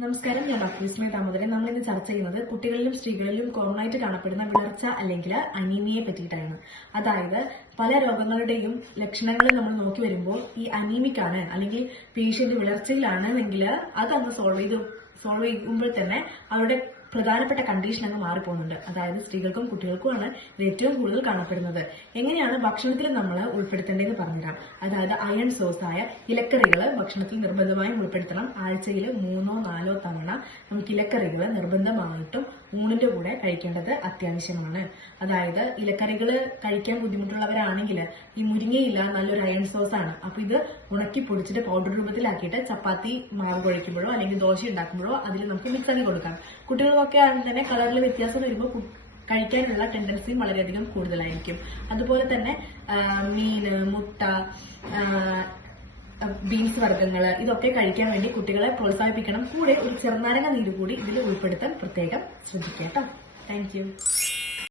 നമസ്കാരം, ഞാൻ ഡോക്ടർ വിസ്മയ ദാമോദരൻ. നമ്മൾ ഇന്ന് ചർച്ച ചെയ്യുന്നത് കുട്ടികളിലും സ്ത്രീകളിലും കോമൺ ആയിട്ട് കാണപ്പെടുന്ന വിളർച്ച അല്ലെങ്കിൽ അനീമിയയെ പറ്റിയിട്ടാണ്. അതായത് പല രോഗങ്ങളുടെയും ലക്ഷണങ്ങൾ നമ്മൾ നോക്കി വരുമ്പോൾ ഈ അനീമിക് ആണ് അല്ലെങ്കിൽ പേഷ്യന്റ് വിളർച്ചയിലാണെങ്കിൽ അതങ്ങ് സോൾവ് ചെയ്യുമ്പോൾ തന്നെ അവരുടെ പ്രധാനപ്പെട്ട കണ്ടീഷൻ അങ്ങ് മാറിപ്പോകുന്നുണ്ട്. അതായത് സ്ത്രീകൾക്കും കുട്ടികൾക്കുമാണ് ഇത് ഏറ്റവും കൂടുതൽ കാണപ്പെടുന്നത്. എങ്ങനെയാണ് ഭക്ഷണത്തിൽ നമ്മൾ ഉൾപ്പെടുത്തേണ്ടതെന്ന് പറഞ്ഞുതരാം. അതായത് അയൺ സോഴ്സ് ആയ ഇലക്കറികൾ ഭക്ഷണത്തിൽ നിർബന്ധമായും ഉൾപ്പെടുത്തണം. ആഴ്ചയിൽ 3-4 തവണ നമുക്ക് ഇലക്കറികൾ നിർബന്ധമായിട്ടും ഊണിന്റെ കൂടെ കഴിക്കേണ്ടത് അത്യാവശ്യമാണ്. അതായത് ഇലക്കറികൾ കഴിക്കാൻ ബുദ്ധിമുട്ടുള്ളവരാണെങ്കിൽ ഈ മുരിങ്ങയില നല്ലൊരു അയൺ സോഴ്സ് ആണ്. അപ്പൊ ഇത് ഉണക്കി പൊടിച്ചിട്ട് പൗഡർ രൂപത്തിലാക്കിയിട്ട് ചപ്പാത്തി മാവ് കുഴയ്ക്കുമ്പോഴോ അല്ലെങ്കിൽ ദോശ ഉണ്ടാക്കുമ്പോഴോ അതിൽ നമുക്ക് മിക്സ് ആക്കി കൊടുക്കാം. കുട്ടികൾക്കൊക്കെ ആണെങ്കിൽ തന്നെ കളറിൽ വ്യത്യാസം വരുമ്പോൾ കഴിക്കാനുള്ള ടെൻഡൻസിയും വളരെയധികം കൂടുതലായിരിക്കും. അതുപോലെ തന്നെ മീന്, മുട്ട, ബീൻസ് വർഗ്ഗങ്ങള് ഇതൊക്കെ കഴിക്കാൻ വേണ്ടി കുട്ടികളെ പ്രോത്സാഹിപ്പിക്കണം. കൂടെ ഒരു ചെറുനാരങ്ങ നീര് കൂടി ഇതിൽ ഉൾപ്പെടുത്താൻ പ്രത്യേകം ശ്രദ്ധിക്കുക കേട്ടോ. Thank you.